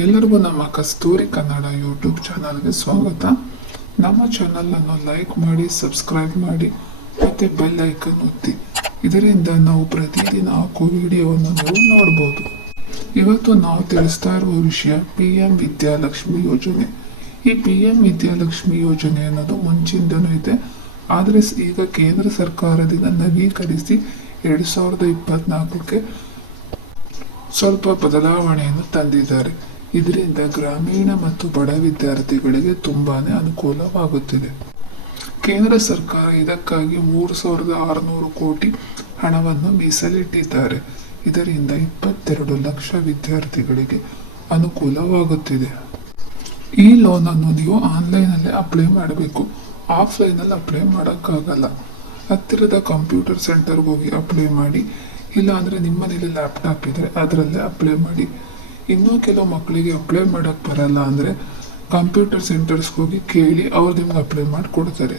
ಎಲ್ಲರಿಗೂ ನಮ್ಮ ಕಸ್ತೂರಿ ಕನ್ನಡ ಯೂಟ್ಯೂಬ್ ಚಾನಲ್ಗೆ ಸ್ವಾಗತ. ನಮ್ಮ ಚಾನಲನ್ನು ಲೈಕ್ ಮಾಡಿ, ಸಬ್ಸ್ಕ್ರೈಬ್ ಮಾಡಿ ಮತ್ತು ಬೆಲ್ ಐಕನ್ ಒತ್ತಿ. ಇದರಿಂದ ನಾವು ಪ್ರತಿದಿನ ಹಾಕೋ ವಿಡಿಯೋವನ್ನು ನೀವು ನೋಡ್ಬೋದು. ಇವತ್ತು ನಾವು ತಿಳಿಸ್ತಾ ಇರುವ ವಿಷಯ PM ವಿದ್ಯಾಲಕ್ಷ್ಮಿ ಯೋಜನೆ. ಈ PM ವಿದ್ಯಾಲಕ್ಷ್ಮಿ ಯೋಜನೆ ಅನ್ನೋದು ಮುಂಚಿಂದನೂ ಇದೆ, ಆದರೆ ಈಗ ಕೇಂದ್ರ ಸರ್ಕಾರದಿಂದ ನವೀಕರಿಸಿ 2024ಕ್ಕೆ ಸ್ವಲ್ಪ ಬದಲಾವಣೆಯನ್ನು ತಂದಿದ್ದಾರೆ. ಇದರಿಂದ ಗ್ರಾಮೀಣ ಮತ್ತು ಬಡ ವಿದ್ಯಾರ್ಥಿಗಳಿಗೆ ತುಂಬಾನೇ ಅನುಕೂಲವಾಗುತ್ತಿದೆ. ಕೇಂದ್ರ ಸರ್ಕಾರ ಇದಕ್ಕಾಗಿ 3,600 ಕೋಟಿ ಹಣವನ್ನು ಮೀಸಲಿಟ್ಟಿದ್ದಾರೆ. ಇದರಿಂದ 22 ಲಕ್ಷ ವಿದ್ಯಾರ್ಥಿಗಳಿಗೆ ಅನುಕೂಲವಾಗುತ್ತಿದೆ. ಈ ಲೋನ್ ಅನ್ನು ನೀವು ಆನ್ಲೈನಲ್ಲಿ ಅಪ್ಲೈ ಮಾಡಬೇಕು, ಆಫ್ಲೈನಲ್ಲಿ ಅಪ್ಲೈ ಮಾಡೋಕ್ಕಾಗಲ್ಲ. ಹತ್ತಿರದ ಕಂಪ್ಯೂಟರ್ ಸೆಂಟರ್ಗೆ ಹೋಗಿ ಅಪ್ಲೈ ಮಾಡಿ, ಇಲ್ಲಾಂದರೆ ನಿಮ್ಮನೇಲಿ ಲ್ಯಾಪ್ಟಾಪ್ ಇದ್ದರೆ ಅದರಲ್ಲೇ ಅಪ್ಲೈ ಮಾಡಿ. ಇನ್ನೂ ಕೆಲವು ಮಕ್ಕಳಿಗೆ ಅಪ್ಲೈ ಮಾಡೋಕ್ಕೆ ಬರಲ್ಲ ಅಂದರೆ ಕಂಪ್ಯೂಟರ್ ಸೆಂಟರ್ಸ್ಗೆ ಹೋಗಿ ಕೇಳಿ ಅವ್ರು ನಿಮ್ಗೆ ಅಪ್ಲೈ ಮಾಡಿ ಕೊಡ್ತಾರೆ.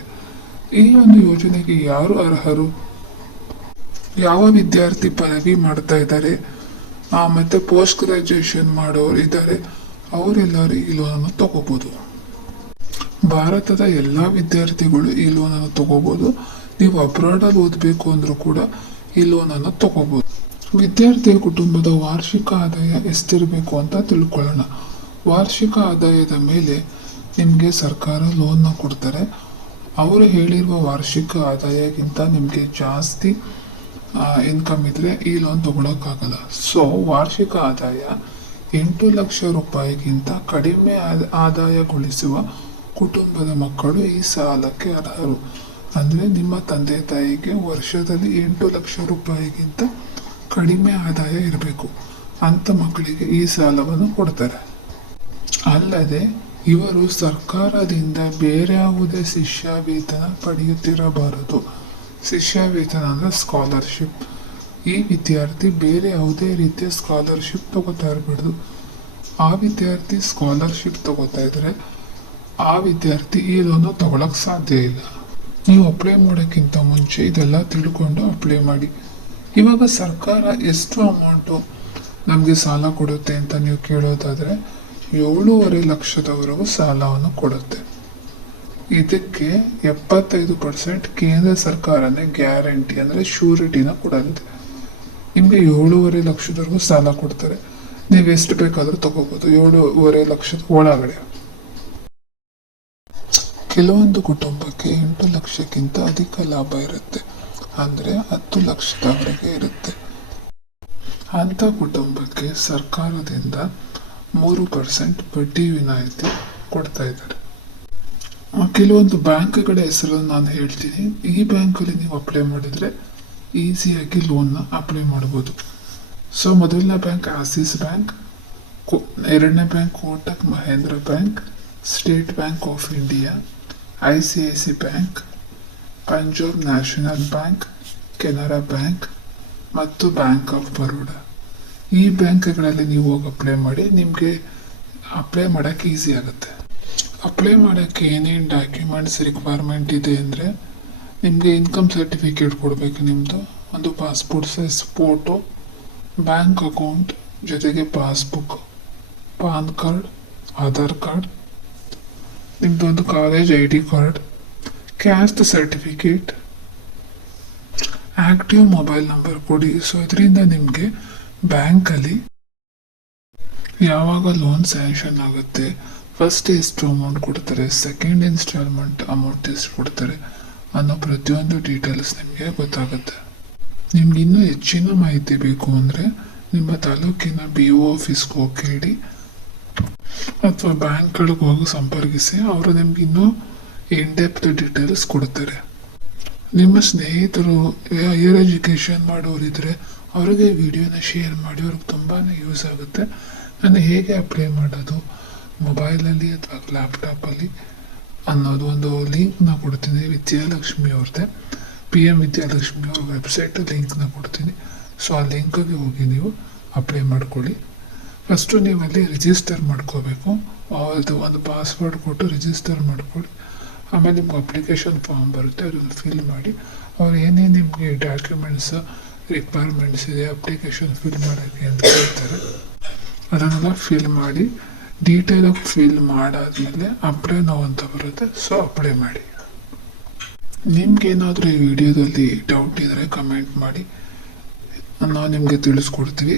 ಈ ಒಂದು ಯೋಜನೆಗೆ ಯಾರು ಅರ್ಹರು, ಯಾವ ವಿದ್ಯಾರ್ಥಿ ಪದವಿ ಮಾಡ್ತಾ ಇದ್ದಾರೆ ಮತ್ತು ಪೋಸ್ಟ್ ಗ್ರಾಜ್ಯುಯೇಷನ್ ಮಾಡೋರು ಇದ್ದಾರೆ, ಅವರೆಲ್ಲರೂ ಈ ಲೋನನ್ನು ತಗೋಬೋದು. ಭಾರತದ ಎಲ್ಲ ವಿದ್ಯಾರ್ಥಿಗಳು ಈ ಲೋನನ್ನು ತಗೋಬೋದು. ನೀವು ಅಬ್ರಾಡಲ್ಲಿ ಓದಬೇಕು ಅಂದರೂ ಕೂಡ ಈ ಲೋನನ್ನು ತಗೋಬೋದು. ವಿದ್ಯಾರ್ಥಿಯ ಕುಟುಂಬದ ವಾರ್ಷಿಕ ಆದಾಯ ಎಷ್ಟಿರಬೇಕು ಅಂತ ತಿಳ್ಕೊಳ್ಳೋಣ. ವಾರ್ಷಿಕ ಆದಾಯದ ಮೇಲೆ ನಿಮಗೆ ಸರ್ಕಾರ ಲೋನ್ನ ಕೊಡ್ತಾರೆ. ಅವರು ಹೇಳಿರುವ ವಾರ್ಷಿಕ ಆದಾಯಕ್ಕಿಂತ ನಿಮಗೆ ಜಾಸ್ತಿ ಇನ್ಕಮ್ ಇದ್ದರೆ ಈ ಲೋನ್ ತಗೊಳಕ್ಕಾಗಲ್ಲ. ಸೊ ವಾರ್ಷಿಕ ಆದಾಯ 8 ಲಕ್ಷ ರೂಪಾಯಿಗಿಂತ ಕಡಿಮೆ ಆದಾಯಗೊಳಿಸುವ ಕುಟುಂಬದ ಮಕ್ಕಳು ಈ ಸಾಲಕ್ಕೆ ಅರ್ಹರು. ಅಂದರೆ ನಿಮ್ಮ ತಂದೆ ತಾಯಿಗೆ ವರ್ಷದಲ್ಲಿ 8 ಲಕ್ಷ ರೂಪಾಯಿಗಿಂತ ಕಡಿಮೆ ಆದಾಯ ಇರಬೇಕು. ಅಂಥ ಮಕ್ಕಳಿಗೆ ಈ ಸಾಲವನ್ನು ಕೊಡ್ತಾರೆ. ಅಲ್ಲದೆ ಇವರು ಸರ್ಕಾರದಿಂದ ಬೇರೆ ಯಾವುದೇ ಶಿಷ್ಯ ವೇತನ ಪಡೆಯುತ್ತಿರಬಾರದು. ಶಿಷ್ಯ ವೇತನ ಅಂದರೆ ಸ್ಕಾಲರ್ಶಿಪ್. ಈ ವಿದ್ಯಾರ್ಥಿ ಬೇರೆ ಯಾವುದೇ ರೀತಿಯ ಸ್ಕಾಲರ್ಶಿಪ್ ತಗೋತಾ ಇರಬಾರ್ದು. ಆ ವಿದ್ಯಾರ್ಥಿ ಸ್ಕಾಲರ್ಶಿಪ್ ತಗೋತಾ ಇದ್ರೆ ಆ ವಿದ್ಯಾರ್ಥಿ ಈ ಲೋನು ತಗೊಳಕ್ ಸಾಧ್ಯ ಇಲ್ಲ. ನೀವು ಅಪ್ಲೈ ಮಾಡೋಕ್ಕಿಂತ ಮುಂಚೆ ಇದೆಲ್ಲ ತಿಳ್ಕೊಂಡು ಅಪ್ಲೈ ಮಾಡಿ. ಇವಾಗ ಸರ್ಕಾರ ಎಷ್ಟು ಅಮೌಂಟು ನಮಗೆ ಸಾಲ ಕೊಡುತ್ತೆ ಅಂತ ನೀವು ಕೇಳೋದಾದರೆ 7.5 ಲಕ್ಷದವರೆಗೂ ಸಾಲವನ್ನು ಕೊಡುತ್ತೆ. ಇದಕ್ಕೆ 75% ಕೇಂದ್ರ ಸರ್ಕಾರನೇ ಗ್ಯಾರಂಟಿ ಅಂದರೆ ಶ್ಯೂರಿಟಿನ ಕೊಡಲಿದೆ. ನಿಮಗೆ 7.5 ಲಕ್ಷದವರೆಗೂ ಸಾಲ ಕೊಡ್ತಾರೆ. ನೀವು ಎಷ್ಟು ಬೇಕಾದರೂ ತಗೋಬೋದು 7.5 ಲಕ್ಷದ ಒಳಗಡೆ. ಕೆಲವೊಂದು ಕುಟುಂಬಕ್ಕೆ 8 ಲಕ್ಷಕ್ಕಿಂತ ಅಧಿಕ ಲಾಭ ಇರುತ್ತೆ, ಅಂದರೆ 10 ಲಕ್ಷದವರೆಗೆ ಇರುತ್ತೆ. ಅಂಥ ಕುಟುಂಬಕ್ಕೆ ಸರ್ಕಾರದಿಂದ 3% ಬಡ್ಡಿ ವಿನಾಯಿತಿ ಕೊಡ್ತಾ ಇದ್ದಾರೆ. ಕೆಲವೊಂದು ಬ್ಯಾಂಕ್ಗಳ ಹೆಸರನ್ನು ನಾನು ಹೇಳ್ತೀನಿ. ಈ ಬ್ಯಾಂಕಲ್ಲಿ ನೀವು ಅಪ್ಲೈ ಮಾಡಿದರೆ ಈಸಿಯಾಗಿ ಲೋನ್ನ ಅಪ್ಲೈ ಮಾಡ್ಬೋದು. ಸೊ ಮೊದಲನೇ ಬ್ಯಾಂಕ್ ಆಕ್ಸಿಸ್ ಬ್ಯಾಂಕ್, ಎರಡನೇ bank Kotak Mahindra Bank, State Bank of India, ICICI Bank, Punjab National Bank, Canara Bank ಮತ್ತು ಬ್ಯಾಂಕ್ ಆಫ್ ಬರೋಡಾ. ಈ ಬ್ಯಾಂಕ್ಗಳಲ್ಲಿ ನೀವು ಹೋಗಿ ಅಪ್ಲೈ ಮಾಡಿ. ನಿಮಗೆ ಅಪ್ಲೈ ಮಾಡೋಕ್ಕೆ ಈಸಿ ಆಗುತ್ತೆ. ಅಪ್ಲೈ ಮಾಡೋಕ್ಕೆ ಏನೇನು ಡಾಕ್ಯುಮೆಂಟ್ಸ್ ರಿಕ್ವೈರ್ಮೆಂಟ್ ಇದೆ ಅಂದರೆ, ನಿಮಗೆ ಇನ್ಕಮ್ ಸರ್ಟಿಫಿಕೇಟ್ ಕೊಡಬೇಕು, ನಿಮ್ಮದು ಒಂದು passport size photo, bank account ಜೊತೆಗೆ passbook, PAN card, Aadhaar card, ನಿಮ್ಮದು ಒಂದು college ID card, caste certificate, active mobile number ಕೊಡಿ. ಸೊ ಇದರಿಂದ ನಿಮಗೆ ಬ್ಯಾಂಕಲ್ಲಿ ಯಾವಾಗ ಲೋನ್ ಸ್ಯಾಂಕ್ಷನ್ ಆಗುತ್ತೆ, ಫಸ್ಟ್ ಎಷ್ಟು ಅಮೌಂಟ್ ಕೊಡ್ತಾರೆ, ಸೆಕೆಂಡ್ ಇನ್ಸ್ಟಾಲ್ಮೆಂಟ್ ಅಮೌಂಟ್ ಎಷ್ಟು ಕೊಡ್ತಾರೆ ಅನ್ನೋ ಪ್ರತಿಯೊಂದು ಡೀಟೇಲ್ಸ್ ನಿಮಗೆ ಗೊತ್ತಾಗುತ್ತೆ. ನಿಮ್ಗೆ ಇನ್ನೂ ಹೆಚ್ಚಿನ ಮಾಹಿತಿ ಬೇಕು ಅಂದರೆ ನಿಮ್ಮ ತಾಲೂಕಿನ BO ಆಫೀಸ್ಗೆ ಹೋಗಿ ಕೇಳಿ ಅಥವಾ ಬ್ಯಾಂಕ್ಗಳಿಗೆ ಹೋಗಿ ಸಂಪರ್ಕಿಸಿ. ಅವರು ನಿಮ್ಗೆ ಇನ್ನೂ ಇನ್ಡೆಪ್ತ್ ಡೀಟೇಲ್ಸ್ ಕೊಡ್ತಾರೆ. ನಿಮ್ಮ ಸ್ನೇಹಿತರು ಹೈಯರ್ ಎಜುಕೇಷನ್ ಮಾಡೋರಿದ್ರೆ ಅವರಿಗೆ ವಿಡಿಯೋನ ಶೇರ್ ಮಾಡಿ, ಅವ್ರಿಗೆ ತುಂಬಾ ಯೂಸ್ ಆಗುತ್ತೆ. ನಾನು ಹೇಗೆ ಅಪ್ಲೈ ಮಾಡೋದು ಮೊಬೈಲಲ್ಲಿ ಅಥವಾ ಲ್ಯಾಪ್ಟಾಪಲ್ಲಿ ಅನ್ನೋದು ಒಂದು ಲಿಂಕ್ನ ಕೊಡ್ತೀನಿ. ವಿದ್ಯಾಲಕ್ಷ್ಮಿ ಅವ್ರದ್ದೇ, PM ವಿದ್ಯಾಲಕ್ಷ್ಮಿ ಅವ್ರ ವೆಬ್ಸೈಟ್ ಲಿಂಕ್ನ ಕೊಡ್ತೀನಿ. ಸೊ ಆ ಲಿಂಕಿಗೆ ಹೋಗಿ ನೀವು ಅಪ್ಲೈ ಮಾಡ್ಕೊಳ್ಳಿ. ಫಸ್ಟು ನೀವು ಅಲ್ಲಿ ರಿಜಿಸ್ಟರ್ ಮಾಡ್ಕೋಬೇಕು. ಅದು ಒಂದು ಪಾಸ್ವರ್ಡ್ ಕೊಟ್ಟು ರಿಜಿಸ್ಟರ್ ಮಾಡ್ಕೊಳ್ಳಿ. ಆಮೇಲೆ ನಿಮ್ಗೆ ಅಪ್ಲಿಕೇಶನ್ ಫಾರ್ಮ್ ಬರುತ್ತೆ, ಅದನ್ನು ಫಿಲ್ ಮಾಡಿ. ಅವ್ರು ಏನೇನು ನಿಮಗೆ ಡಾಕ್ಯುಮೆಂಟ್ಸ್ ರಿಕ್ವೈರ್ಮೆಂಟ್ಸ್ ಇದೆ ಅಪ್ಲಿಕೇಶನ್ ಫಿಲ್ ಮಾಡೋಕ್ಕೆ ಅಂತ ಹೇಳ್ತಾರೆ, ಅದನ್ನೆಲ್ಲ ಫಿಲ್ ಮಾಡಿ ಡೀಟೇಲಾಗಿ ಫಿಲ್ ಮಾಡಾದ್ಮೇಲೆ ಅಪ್ಲೈ ನಾವು ಅಂತ ಬರುತ್ತೆ. ಸೊ ಅಪ್ಲೈ ಮಾಡಿ. ನಿಮ್ಗೇನಾದರೂ ಈ ವಿಡಿಯೋದಲ್ಲಿ ಡೌಟ್ ಇದ್ದರೆ ಕಮೆಂಟ್ ಮಾಡಿ, ನಾವು ನಿಮಗೆ ತಿಳಿಸ್ಕೊಡ್ತೀವಿ.